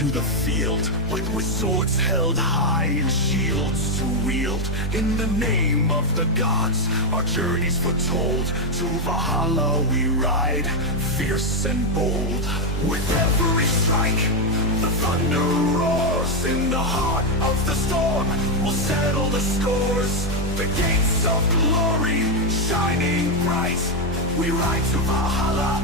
to the field, with swords held high and shields to wield. In the name of the gods, our journey's foretold. To Valhalla we ride, fierce and bold. With every strike, the thunder roars. In the heart of the storm, we'll settle the scores. The gates of glory, shining bright. We ride to Valhalla,